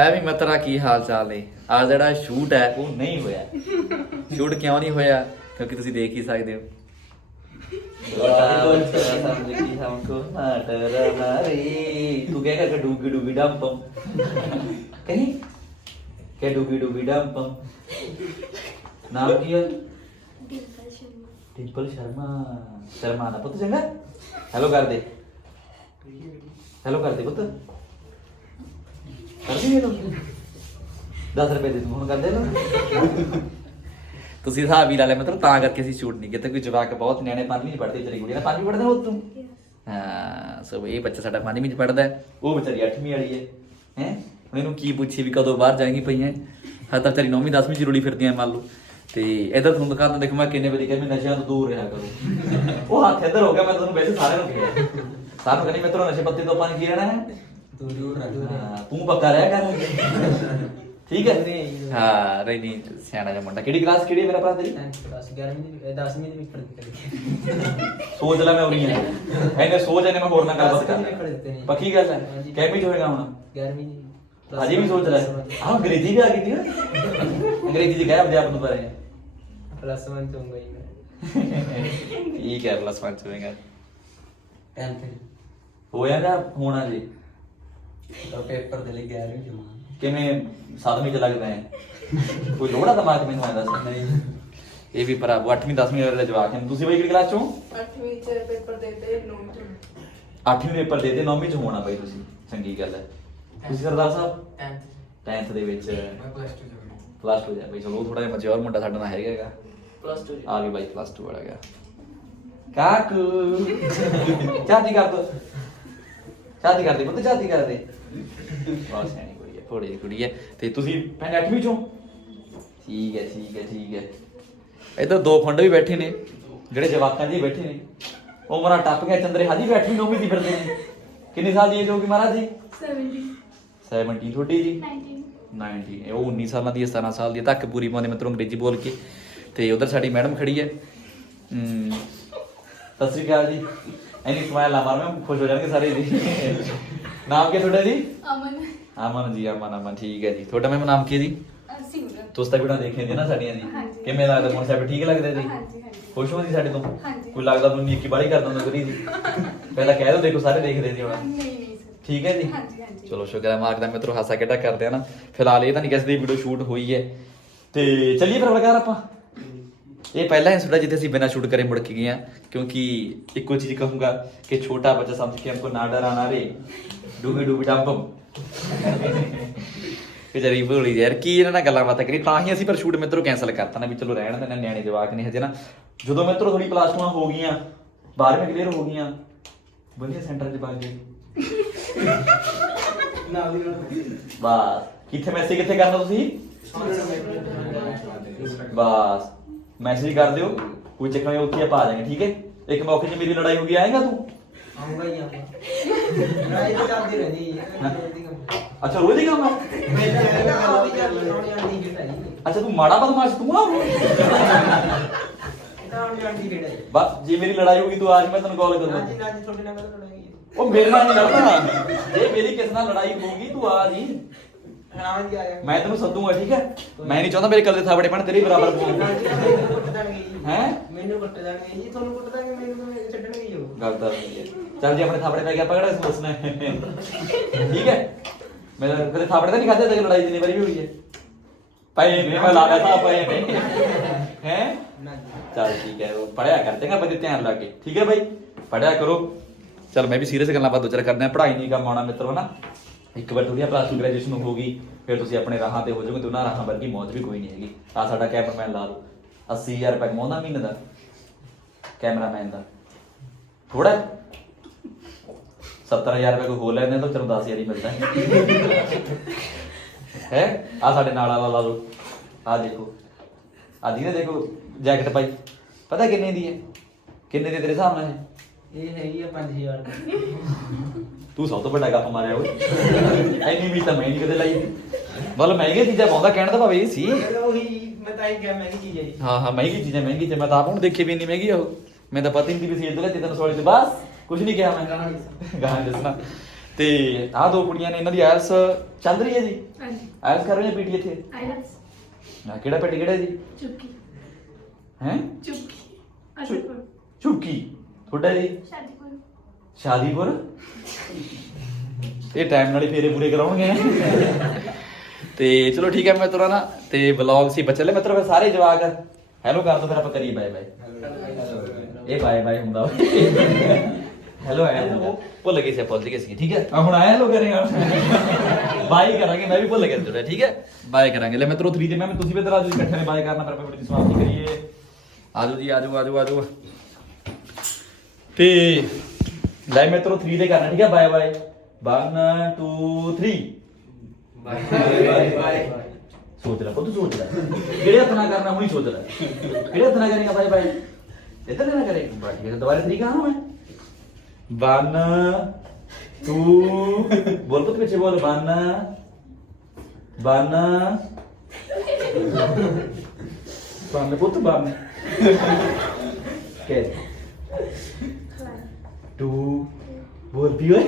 ਐ ਵੀ ਮਤਰਾ ਕੀ ਹਾਲ ਚਾਲ ਨੇ? ਆ ਜਿਹੜਾ ਸ਼ੂਟ ਹੈ, ਉਹ ਨਹੀਂ ਹੋਇਆ। ਸ਼ੂਟ ਕਿਉਂ ਨਹੀਂ ਹੋਇਆ? ਕਿਉਂਕਿ ਤੁਸੀਂ ਦੇਖ ਹੀ ਸਕਦੇ ਹੋ। ਸਮਝ ਹਮਕੋ ਮਾਟਰ ਤੂੰ ਕਹਿ ਕਰ ਡੂਗੀ ਡੂਗੀ ਡੰਪਮ ਕਹੀਂ? ਕਿ ਡੂਗੀ ਡੂਗੀ ਡੰਪਮ ਨਾਮ ਕੀ ਹੈ? ਡਿੰਪਲ ਸ਼ਰਮਾ। ਟਿੰਪਲ ਸ਼ਰਮਾ। ਸ਼ਰਮਾ ਨਾ ਪੁੱਤ ਚੰਗਾ? ਹੈਲੋ ਕਰ ਦੇ। ਹੈਲੋ ਕਰ ਦੇ ਪੁੱਤ। ਕਰ ਦੀ 10 ਰੁਪਏ ਦੇ ਤੂੰ ਹੁਣ ਕਰ ਨਾ। ਤੁਸੀਂ ਹਿਸਾਬ ਹੀ ਲਾ ਲੈ ਮਤਲਬ ਤਾਂ ਕਰਕੇ ਅਸੀਂ ਸ਼ੂਟ ਨਹੀਂ ਕੀਤਾ, ਕੋਈ ਜਵਾਕ ਬਹੁਤ ਨਿਆਣੇ ਪੰਜਵੀਂ ਪੜ੍ਹਦੇ ਵਿਚਾਰੀ ਕੁੜੀ ਨਾ ਪੰਜਵੀਂ ਪੜ੍ਹਦਾ ਉਹ ਤੂੰ ਹਾਂ, ਸੋ ਇਹ ਬੱਚਾ ਸਾਡਾ ਪੰਜਵੀਂ ਚ ਪੜ੍ਹਦਾ ਉਹ ਵਿਚਾਰੀ 8ਵੀਂ ਵਾਲੀ ਹੈ ਹੈ? ਹੁਣ ਇਹਨੂੰ ਕੀ ਪੁੱਛੀ ਵੀ ਕਦੋਂ ਬਾਹਰ ਜਾਏਗੀ ਪਈਆਂ ਹਾਂ ਤਾਂ ਵਿਚਾਰੀ 9ਵੀਂ 10ਵੀਂ ਚ ਰੁਲੀ ਫਿਰਦੀਆਂ ਮੰਨ ਲਓ। ਤੇ ਇਧਰ ਤੁਹਾਨੂੰ ਦਿਖਾਉਂਦਾ ਦੇਖ ਮੈਂ ਕਿੰਨੇ ਵਾਰੀ ਕਹਿੰਦਾ ਨਸ਼ਿਆਂ ਤੋਂ ਦੂਰ ਰਿਹਾ ਕਰੋ। ਉਹ ਹੱਥ ਇੱਧਰ ਹੋ ਗਿਆ, ਮੈਂ ਤੁਹਾਨੂੰ ਵੈਸੇ ਸਾਰਿਆਂ ਨੂੰ ਕਿਹਾ। ਸਾਰਿਆਂ ਨੂੰ ਕਹਿੰਦੀ ਮੈਂ ਤੇਰਾ ਨਸ਼ੇ ਪੱਤੇ ਤੋਂ ਆਪਾਂ ਨੇ ਕੀ ਰਹਿਣਾ ਹੈ? ਤੂੰ ਦੂਰ ਪੱਕਾ ਰਹਿ ਕਰ ਠੀਕ ਹੈ ਹਾਂ ਨਹੀਂ ਨਹੀਂ ਸਿਆਣਾ ਜਿਹਾ ਮੁੰਡਾ ਕਿਹੜੀ ਕਲਾਸ ਕਿਹੜੀ ਹੈ ਮੇਰਾ ਭਰਾ ਤੇਰੀ 10 11ਵੀਂ ਦੀ 10ਵੀਂ ਦੀ ਪੇਪਰ ਦਿੱਤੇ ਸੋਚ ਲੈ ਮੈਂ ਉਰੀ ਆ ਇਹਨੇ ਸੋਚ ਇਹਨੇ ਮੈਂ ਹੋਰ ਨਾ ਗੱਲਬਾਤ ਦਸ ਕਿੰਨੇ ਪੜ੍ਹ ਦਿੱਤੇ ਕਰ ਨੇ? ਪੱਕੀ ਗੱਲ ਹੈ ਹਾਂਜੀ। ਕਿਵੇਂ ਹੋਏਗਾ ਹੁਣ 11ਵੀਂ ਦੀ ਹਜੇ ਵੀ ਸੋਚ ਲੈ ਆਹ ਅੰਗਰੇਜ਼ੀ ਵੀ ਆ ਗਈ ਤੀ। ਅੰਗਰੇਜ਼ੀ ਚ ਕਹਿ ਅਧਿਆਪਕ ਨੂੰ ਬਾਰੇ ਪਲੱਸ 1 ਤੋਂ ਗਈ ਮੈਂ ਠੀਕ ਹੈ ਪਲੱਸ 1 ਚ ਹੋਏਗਾ 10th ਹੋਇਆ ਨਾ ਹੋਣਾ ਜੀ ਦਾ ਪੇਪਰ ਦੇ ਲਈ 11ਵੀਂ ਜਮਾ। ਕਿਵੇਂ ਸੱਤਵੀਂ ਚ ਲੱਗਦਾ ਹੈ ਕੋਈ ਲੋੜਾ ਦਿਮਾਗ ਮੈਨੂੰ ਆਇਆ ਦੱਸ? ਨਹੀਂ। ਇਹ ਵੀ ਭਰਾ 8ਵੀਂ 10ਵੀਂ ਵਾਲੇ ਜਵਾਕ ਹਨ ਤੁਸੀਂ ਬਈ ਕਿਹੜੀ ਕਲਾਸ ਚੋਂ? ਅੱਠਵੀਂ ਚ ਪੇਪਰ ਦੇ ਦੇ ਨੌਂ ਚ। 8ਵੀਂ ਪੇਪਰ ਦੇ ਦੇ 9ਵੀਂ ਚ ਹੋਣਾ ਬਈ ਤੁਸੀਂ ਚੰਗੀ ਗੱਲ ਹੈ। ਤੁਸੀਂ ਸਰਦਾਰ ਸਾਹਿਬ? 10th 10th ਦੇ ਵਿੱਚ। ਮੈਂ ਪਲੱਸ 2 ਜਮਾ ਪਲੱਸ 2 ਜਾ ਬਈ ਚਲੋ ਥੋੜਾ ਜਿਹਾ ਮੈਚੁਰ ਮੁੰਡਾ ਸਾਡਾ ਨਾਲ ਹੈਗਾ ਹੈਗਾ ਪਲੱਸ 2 ਆ ਵੀ ਬਾਈ ਪਲੱਸ 2 ਵਾਲਾ ਹੈਗਾ ਕਾਕੂ। ਚਾਤੀ ਕਰ ਦੋ। ਚਾਤੀ ਕਰ ਦੇ ਪੁੱਤ ਚਾਤੀ ਕਰ ਦੇ। ਬਹੁਤ ਸਿਆਣੀ ਕੁੜੀ ਹੈ ਥੋੜੀ ਜਿਹੀ ਕੁੜੀ ਹੈ ਤੇ ਤੁਸੀਂ ਭੈਣ 8ਵੀਂ ਚੋਂ? ਠੀਕ ਹੈ ਠੀਕ ਹੈ ਠੀਕ ਹੈ। ਇਧਰ ਦੋ ਫੰਡ ਵੀ ਬੈਠੇ ਨੇ ਜਿਹੜੇ ਜਵਾਕਾਂ ਜੀ ਬੈਠੇ ਨੇ। ਉਮਰਾਂ ਟੱਪ ਗਿਆ ਚੰਦਰੇ ਹਾਜੀ ਵੀ 8ਵੀਂ 9ਵੀਂ ਦੀ ਫਿਰਦੇ ਨੇ। ਕਿੰਨੇ ਸਾਲ ਦੀ ਏਜ ਹੋਗੀ ਮਹਾਰਾਜ ਜੀ? 70 17 ਤੁਹਾਡੀ ਜੀ? 19 90 ਇਹ ਉਹ 19 ਸਾਲਾਂ ਦੀ ਹੈ, 17 ਸਾਲ ਦੀ ਹੈ, ਤੱਕ ਪੂਰੀ ਪਾਉਂਦੇ ਮਿੱਤਰੋਂ ਅੰਗਰੇਜ਼ੀ ਬੋਲ ਕੇ। ਤੇ ਉਧਰ ਸਾਡੀ ਮੈਡਮ ਖੜੀ ਹੈ। ਹਮ, ਸਤਿ ਸ੍ਰੀ ਅਕਾਲ ਜੀ। ਐਨੀ ਸਮਾਈਲ ਲਾ ਮਾਰ ਮੈਂ ਖੁਸ਼ ਹੋ ਜਾਣਗੇ ਸਾਰੇ ਜੀ। ਨਾਮ ਕੀ ਹੈ ਤੁਹਾਡਾ ਜੀ? ਅਮਨ। ਅਮਨ ਜੀ ਅਮਨ ਅਮਨ ਠੀਕ ਹੈ ਜੀ। ਤੁਹਾਡਾ ਮੈਮ ਨਾਮ ਕੀ ਹੈ ਜੀ? ਸਿਮਰਨ ਤੁਸੀਂ ਤਾਂ ਵੀਡੀਓ ਦੇਖੇ ਜੀ ਨਾ ਸਾਡੀਆਂ ਜੀ। ਹਾਂਜੀ। ਕਿਵੇਂ ਲੱਗਦਾ ਮੋਨ ਸਾਹਿਬ ਠੀਕ ਲੱਗਦਾ ਜੀ? ਹਾਂਜੀ ਹਾਂਜੀ। ਖੁਸ਼ ਹੋ ਜੀ ਸਾਡੇ ਤੋਂ? ਹਾਂਜੀ। ਕੋਈ ਲੱਗਦਾ ਤੁਹਾਨੂੰ ਨੀਕੀ ਬਾੜੀ ਕਰਦਾ ਹੁੰਦਾ ਕਰੀ ਜੀ? ਪਹਿਲਾਂ ਕਹਿ ਦਿਓ ਦੇਖੋ ਸਾਰੇ ਦੇਖਦੇ ਜੀ ਹੁਣ। ਨਹੀਂ ਨਹੀਂ ਸਰ। ਠੀਕ ਹੈ ਜੀ? ਹਾਂਜੀ ਹਾਂਜੀ। ਚਲੋ ਸ਼ੁਕਰ ਹੈ ਮਾਰਕ ਦਾ ਮਿੱਤਰੋ ਹਾਸਾ ਕਿਹੜਾ ਕਰਦੇ ਆ ਨਾ। ਫਿਲਹਾਲ ਇਹ ਤਾਂ ਨਹੀਂ ਕਿਸੇ ਦੀ ਵੀਡੀਓ ਸ਼ੂਟ ਹੋਈ ਹੈ। ਤੇ ਚੱਲੀਏ ਫਿਰ ਬਲਕਾਰ ਆਪਾਂ। ਇਹ ਪਹਿਲਾ ਇੰਸਟਾ ਜਿੱਥੇ ਅਸੀਂ ਬਿਨਾ ਸ਼ੂਟ ਕਰੇ ਮੁੜ ਕੇ ਗਏ ਹਾਂ ਕਿਉਂਕਿ ਇੱਕੋ ਚੀਜ਼ ਕਹੂੰਗਾ ਕਿ ਛੋਟਾ ਬੱਚਾ ਸਮਝ ਕੇ ਹਮਕੋ ਨਾ ਡਰਾਣਾ ਰੇ ਡੂਬੀ ਡੂਬੀ ਕਿ ਜਰੀ ਭੋਲੀ ਯਾਰ ਕੀ ਇਹਨਾਂ ਨਾਲ ਗੱਲਾਂ ਬਾਤਾਂ ਕਰੀ ਤਾਂ ਹੀ ਅਸੀਂ ਪਰ ਸ਼ੂਟ ਮਿੱਤਰੋ ਕੈਨਸਲ ਕਰਤਾ ਨਾ ਵੀ ਚਲੋ ਰਹਿਣ ਦੇ ਨਾ ਨਿਆਣੇ ਜਵਾਕ ਨੇ ਹਜੇ ਨਾ ਜਦੋਂ ਮਿੱਤਰੋ ਥੋੜੀ ਪਲੱਸ 2 ਹੋ ਗਈਆਂ 12ਵੀਂ ਕਲੀਅਰ ਹੋ ਗਈਆਂ ਵਧੀਆ ਸੈਂਟਰ 'ਚ ਪਾ ਗਏ। ਨਾਲ ਦੀ ਨਾਲ ਬਸ। ਕਿੱਥੇ ਮੈਸੇਜ ਕਿੱਥੇ ਕਰਨਾ ਤੁਸੀਂ? ਬਸ। ਮੈਸੇਜ ਕਰ ਦਿਓ। ਕੋਈ ਚੱਕਰ ਨਹੀਂ ਉੱਥੇ ਆ ਜਾਵਾਂਗੇ ਠੀਕ ਹੈ? ਇੱਕ ਮੌਕੇ 'ਚ ਮੇਰੀ ਲੜਾਈ ਹੋ ਗਈ ਆਏਗਾ ਤੂੰ? ਆਉਂਗਾ ਹੀ ਆਉਂਗਾ ਲੜਾਈ ਤਾਂ ਚੱਲਦੀ ਰਹਿੰਦੀ ਹੈ ਅੱਛਾ ਰੋਜ਼ ਹੀ ਕੰਮ ਹੈ ਪਹਿਲਾਂ ਪਹਿਲਾਂ ਆਉਂਦੀ ਜਾਂਦੀ ਆਉਂਦੀ ਜਾਂਦੀ ਜਿਹੜਾ ਹੈ ਅੱਛਾ ਤੂੰ ਮਾੜਾ ਬਦਮਾਸ਼ ਤੂੰ ਆ ਤਾਂ ਆਉਂਦੀ ਜਾਂਦੀ ਜਿਹੜਾ ਹੈ ਬਸ ਜੇ ਮੇਰੀ ਲੜਾਈ ਹੋ ਗਈ ਤੂੰ ਆ ਜੀ ਮੈਂ ਤੈਨੂੰ ਕਾਲ ਕਰੂੰਗਾ ਅੱਜ ਅੱਜ ਤੁਹਾਡੇ ਨਾਲ ਕਦੋਂ ਲੜਾਈ ਉਹ ਮੇਰੇ ਨਾਲ ਨਹੀਂ ਲੜਨਾ। ਜੇ ਮੇਰੀ ਕਿਸੇ ਨਾਲ ਲੜਾਈ ਹੋਊਗੀ ਤੂੰ ਆ ਜੀ। ਹਾਂ ਜੀ ਆਇਆ ਮੈਂ ਤੈਨੂੰ ਸੱਦੂਗਾ ਠੀਕ ਹੈ? ਮੈਂ ਨਹੀਂ ਚਾਹੁੰਦਾ ਮੇਰੇ ਕੱਲੇ ਥਾਪੜੇ ਪੈਣ ਤੇਰੇ ਬਰਾਬਰ ਮੈਨੂੰ ਪਊ ਕੁੱਟ ਦੇਣਗੇ ਜੀ। ਹੈਂ? ਮੈਨੂੰ ਕੁੱਟ ਦੇਣਗੇ ਜੀ ਤੁਹਾਨੂੰ ਕੁੱਟ ਮੈਨੂੰ ਤਾਂ ਛੱਡਣਗੇ ਹੀ ਉਹ। ਗੱਲ ਤਾਂ ਨਹੀਂ ਹੈ। ਚੱਲ ਜੀ ਆਪਣੇ ਥਾਪੜੇ ਪੈ ਗਿਆ ਆਪਾਂ ਕਿਹੜਾ ਹੈ? ਠੀਕ ਹੈ? ਮੈਂ ਕਦੇ ਥਾਪੜੇ ਤਾਂ ਨਹੀਂ ਖਾਦੇ ਤੇ ਲੜਾਈ ਜਿੰਨੀ ਵਾਰੀ ਵੀ ਹੋਈ ਹੈ। ਪਏ ਨੇ ਮੈਂ ਲਾ ਲਿਆ ਤਾਂ ਪਏ ਨੇ ਹੈ ਚੱਲ ਠੀਕ ਹੈ ਉਹ ਪੜਿਆ ਕਰ ਚੰਗਾ ਬੰਦੇ ਧਿਆਨ ਲਾ ਕੇ। ਠੀਕ ਹੈ ਬਾਈ ਪੜਿਆ ਕਰੋ। ਚੱਲ ਮੈਂ ਵੀ ਸੀਰੀਅਸ ਗੱਲਾਂ ਬਾਤ ਵਿਚਾਰ ਕਰਦੇ ਆ ਪੜ੍ਹਾਈ ਨਹੀਂ ਕੰਮ ਆਉਣਾ ਮਿੱਤਰੋ ਨਾ ਇੱਕ ਵਾਰ ਤੁਹਾਡੀ 2 ਗ੍ਰੈਜੂਏਸ਼ਨ ਹੋ ਗਈ ਫਿਰ ਤੁਸੀਂ ਆਪਣੇ ਰਾਹਾਂ ਤੇ ਹੋ ਜਾਓਗੇ ਤੇ ਉਹਨਾਂ ਰਾਹਾਂ ਵਰਗੀ ਮੌਜ ਵੀ ਕੋਈ ਨਹੀਂ ਹੈਗੀ। ਆ ਸਾਡਾ ਕੈਮਰਾਮੈਨ ਲਾ ਲਓ 80000 ਰੁਪਏ ਕਮਾਉਂਦਾ ਮਹੀਨੇ ਦਾ। ਕੈਮਰਾਮੈਨ ਦਾ। ਥੋੜਾ 70000 ਰੁਪਏ ਕੋਈ ਹੋ ਲੈਂਦੇ ਤਾਂ ਚਲੋ 10000 ਹੀ ਮਿਲਦਾ। ਹੈ? ਆ ਸਾਡੇ ਨਾਲ ਵਾਲਾ ਲਾ ਲਓ ਆ ਦੇਖੋ। ਆ ਦੀਨੇ ਦੇਖੋ ਜੈਕਟ ਪਾਈ। ਪਤਾ ਕਿੰਨੇ ਦੀ ਹੈ? ਕਿੰਨੇ ਦੀ ਤੇਰੇ ਹਿਸਾਬ ਨਾਲ ਹੈ ਇਹ ਹੈਗੀ ਆ 5000 ਰੁਪਏ ਤੂੰ ਸਭ ਤੋਂ ਵੱਡਾ ਗੱਪ ਮਾਰਿਆ ਓਏ। ਐਨੀ ਵੀ ਤਾਂ ਮੈਂ ਨਹੀਂ ਕਦੇ ਲਾਈ। ਮਤਲਬ ਮਹਿੰਗੀ ਚੀਜ਼ਾਂ ਪਾਉਂਦਾ ਕਹਿਣ ਦਾ ਭਾਵੇਂ ਇਹ ਸੀ। ਉਹੀ ਮੈਂ ਤਾਂ ਹੀ ਮਹਿੰਗੀ ਚੀਜ਼ ਹੈ। ਜੀ ਹਾਂ ਹਾਂ ਮਹਿੰਗੀ ਚੀਜ਼ਾਂ ਮਹਿੰਗੀ ਤੇ ਮੈਂ ਤਾਂ ਆਪ ਹੁਣ ਦੇਖੀ ਵੀ ਇੰਨੀ ਮਹਿੰਗੀ ਆ ਉਹ। ਮੈਂ ਤਾਂ ਪਤਾ ਹੀ ਨਹੀਂ ਵੀ ਸੀ ਇਧਰ ਤੇ ਤੈਨੂੰ ਸੋਲੀ ਤੇ। ਬਸ। ਕੁਝ ਨਹੀਂ ਕਿਹਾ ਮੈਂ। ਗਾਹਾਂ ਦੱਸਣਾ ਤੇ ਆਹ ਦੋ ਕੁੜੀਆਂ ਨੇ ਇਹਨਾਂ ਦੀ ਆਇਲਸ ਚੱਲ ਰਹੀ ਹੈ ਜੀ? ਹਾਂਜੀ। ਆਇਲਸ ਕਰ ਰਹੀਆਂ ਪੀਟੀ ਇੱਥੇ? ਆਇਲਸ ਆਹ ਕਿਹੜਾ ਪਿੰਡ ਕਿਹੜਾ ਜੀ? ਚੁੱਕੀ। ਹੈ? ਚੁੱਕੀ। ਅਸ਼ਰਪੁਰ ਚੁੱਕੀ। ਤੁਹਾਡਾ ਜੀ? ਸ਼ਾਦੀਪੁਰ। ਸ਼ਾਦੀਪੁਰ? ਇਹ ਟਾਈਮ ਨਾਲ ਹੀ ਫੇਰੇ ਪੂਰੇ ਕਰਾਉਣਗੇ। ਤੇ ਚਲੋ ਠੀਕ ਹੈ ਮੈਂ ਤੁਰਾ ਨਾ ਤੇ ਵਲੌਗ ਸੀ ਬੱਚੇ ਲੈ ਮਿੱਤਰੋ ਫਿਰ ਸਾਰੇ ਜਵਾਕ। ਹੈਲੋ ਕਰ ਦੋ ਫਿਰ ਆਪਾਂ ਕਰੀਏ ਬਾਏ ਬਾਏ ਇਹ ਬਾਏ ਬਾਏ ਹੁੰਦਾ। ਹੈਲੋ ਐ ਭੁੱਲ ਗਏ ਸੀ ਭੁੱਲ ਗਏ ਸੀ। ਠੀਕ ਹੈ? ਆ ਹੁਣ ਆਇਆ ਹੈਲੋ ਕਰੇਗਾ ਬਾਏ ਕਰਾਂਗੇ ਮੈਂ ਵੀ ਭੁੱਲ ਗਿਆ ਤੁਹਾਡਾ ਠੀਕ ਹੈ? ਬਾਏ ਕਰਾਂਗੇ। ਲੈ ਮਿੱਤਰੋ 3 ਦੇ ਮੈਂ ਤੁਸੀਂ ਵੀ ਇਧਰ ਆਜੋ ਇਕੱਠੇ ਨੇ ਬਾਏ ਕਰਨਾ ਫਿਰ ਆਪਾਂ ਵੀਡੀਓ ਦੀ ਸਮਾਪਤੀ ਕਰੀਏ। ਆਜੋ ਜੀ ਆਜੋ ਆਜੋ ਆਜੋ ਤੇ ਲੈ ਮਿੱਤਰੋ 3 ਦੇ ਕਰਨਾ ਠੀਕ ਹੈ? Bye bye 1 2 3 bye bye bye ਸੋਚ ਲੈ ਪੁੱਤ ਸੋਚ ਲੈ। ਕਿਹੜੇ ਹੱਥ ਨਾਲ ਕਰਨਾ ਹੁਣੀ ਸੋਚ ਲੈ। ਕਿਹੜੇ ਹੱਥ ਨਾਲ ਕਰੇਗਾ? ਬਾਏ ਬਾਏ ਇੱਧਰ ਨਾ ਕਰੇ। ਬਾ ਠੀਕ ਹੈ ਦੁਬਾਰਾ ਤਰੀਕਾ ਹਾਂ ਮੈਂ? 1 2 ਬੋਲ ਪੁੱਤ ਪਿੱਛੇ ਬੋਲ 1 1 ਬੰਨ ਪੁੱਤ ਬੰਨ ਕੇ 2 ਬੋਲਦੀ ਓਏ।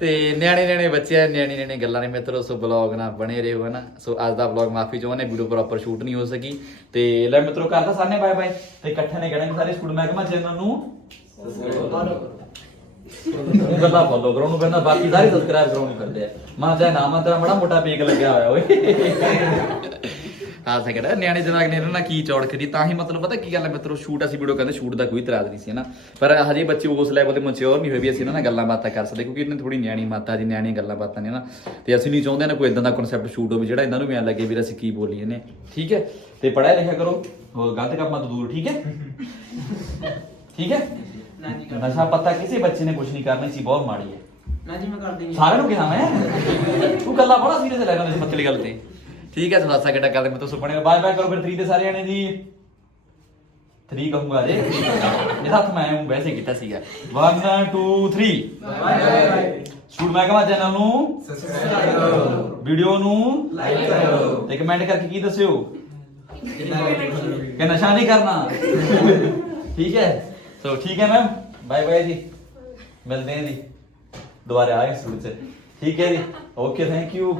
ਤੇ ਨਿਆਣੇ ਨਿਆਣੇ ਬੱਚੇ ਆ ਨਿਆਣੇ ਨਿਆਣੇ ਗੱਲਾਂ ਨੇ ਮਿੱਤਰੋ ਸੋ ਬਲੌਗ ਨਾਲ ਬਣੇ ਰਹੋ ਹਨਾ? ਸੋ ਅੱਜ ਦਾ ਬਲੌਗ ਮਾਫੀ ਚਾਹੁੰਦੇ ਵੀਡੀਓ ਪ੍ਰੋਪਰ ਸ਼ੂਟ ਨਹੀਂ ਹੋ ਸਕੀ। ਤੇ ਲੈ ਮਿੱਤਰੋ ਕਰਦਾ ਸਾਨੇ ਬਾਏ ਬਾਏ ਤੇ ਇਕੱਠੇ ਨੇ ਕਹਿਣਾ ਸਾਰੇ ਸਕੂਲ ਮਹਿਕਮਾ ਚੈਨਲ ਨੂੰ ਗੱਲਾਂ ਫੋਲੋ ਕਰੋ ਨੂੰ ਕਹਿੰਦਾ ਬਾਕੀ ਸਾਰੇ ਸਬਸਕ੍ਰਾਈਬ ਕਰੋ ਨੂੰ ਕਰਦੇ ਆ। ਮਾਂ ਜਾ ਨਾਮ ਆ ਤੇਰਾ ਬੜਾ ਮੋਟਾ ਪੇਕ ਲੱਗਿਆ ਹੋਇਆ ਓਏ। ਆ ਸਕਦਾ ਨਿਆਣੇ ਜਵਾਗ ਨੇ ਇਹਨਾਂ ਨਾਲ ਕੀ ਚੌੜ ਕਰੀ? ਤਾਂ ਹੀ ਮਤਲਬ ਪਤਾ ਕੀ ਗੱਲ ਹੈ ਮਿੱਤਰੋ ਸ਼ੂਟ ਅਸੀਂ ਵੀਡੀਓ ਕਹਿੰਦੇ ਸ਼ੂਟ ਦਾ ਕੋਈ ਇਤਰਾਜ਼ ਨਹੀਂ ਸੀ ਨਾ ਪਰ ਹਜੇ ਬੱਚੇ ਉਸ ਲੈਵਲ ਤੇ ਮੈਚੁਰ ਨਹੀਂ ਹੋਏ ਵੀ ਅਸੀਂ ਇਹਨਾਂ ਨਾਲ ਗੱਲਾਂ ਬਾਤਾਂ ਕਰ ਸਕਦੇ ਕਿਉਂਕਿ ਇਹਨਾਂ ਥੋੜੀ ਨਿਆਣੀ ਮਾਤਾ ਜੀ ਨਿਆਣੀ ਗੱਲਾਂ ਬਾਤਾਂ ਨੇ ਨਾ ਤੇ ਅਸੀਂ ਨਹੀਂ ਚਾਹੁੰਦੇ ਨਾ ਕੋਈ ਇਦਾਂ ਦਾ ਕਨਸੈਪਟ ਸ਼ੂਟ ਹੋਵੇ ਜਿਹੜਾ ਇਹਨਾਂ ਨੂੰ ਵੀ ਐਂ ਲੱਗੇ ਵੀ ਅਸੀਂ ਕੀ ਬੋਲੀਏ ਨੇ ਠੀਕ ਹੈ? ਤੇ ਪੜ੍ਹਿਆ ਲਿਖਿਆ ਕਰੋ ਹੋਰ ਗਲਤ ਕੰਮਾਂ ਤੋਂ ਦੂਰ ਠੀਕ ਹੈ? ਠੀਕ ਹੈ? ਨਾ ਜੀ ਨਸ਼ਾ ਪੱਤਾ ਕਿਸੇ ਬੱਚੇ ਨੇ ਕੁਝ ਨਹੀਂ ਕਰਨਾ ਸੀ ਬਹੁਤ ਮਾੜੀ ਹੈ। ਨਾ ਜੀ ਮੈਂ ਕਰਦੀ ਨਹੀਂ। ਸਾਰਿਆਂ ਨੂੰ ਕਿਹਾ ਮੈਂ। ਤੂੰ ਕੱਲਾ ਬੜਾ ਸੀਰੀਅਸ ਲੈ ਲੈਣਾ ਇਸ ਪੱਤਲੀ ਗੱਲ ਤੇ। ਠੀਕ ਹੈ, ਸਲਾਸਾ ਕਿੱਡਾ ਕਰਦੇ ਮੈਂ ਤਾਂ ਸੁਪਨੇ ਬਾਏ ਬਾਏ ਕਰੋ ਫਿਰ 3 ਤੇ ਸਾਰੇ ਆਣੇ ਜੀ। 3 ਕਹੂੰਗਾ ਜੇ ਇਹਦਾ ਹੱਥ ਮੈਂ ਹੂੰ ਵੈਸੇ ਕੀਤਾ ਸੀਗਾ। 1 2 3 ਬਾਏ ਬਾਏ ਸਟੂਡ ਮਹਿਕਮਾ ਚੈਨਲ ਨੂੰ ਸਬਸਕ੍ਰਾਈਬ ਕਰੋ ਵੀਡੀਓ ਨੂੰ ਲਾਈਕ ਕਰੋ ਤੇ ਕਮੈਂਟ ਕਰਕੇ ਕੀ ਦੱਸਿਓ? ਕਿ ਨਸ਼ਾ ਨਹੀਂ ਕਰਨਾ। ਠੀਕ ਹੈ। ਸੋ ਠੀਕ ਹੈ ਮੈਮ। ਬਾਏ ਬਾਏ ਜੀ। ਮਿਲਦੇ ਹਾਂ ਜੀ। ਦੁਬਾਰਾ ਆਏ ਸਟੂਡ ਚ। ਠੀਕ ਹੈ ਜੀ। Okay thank you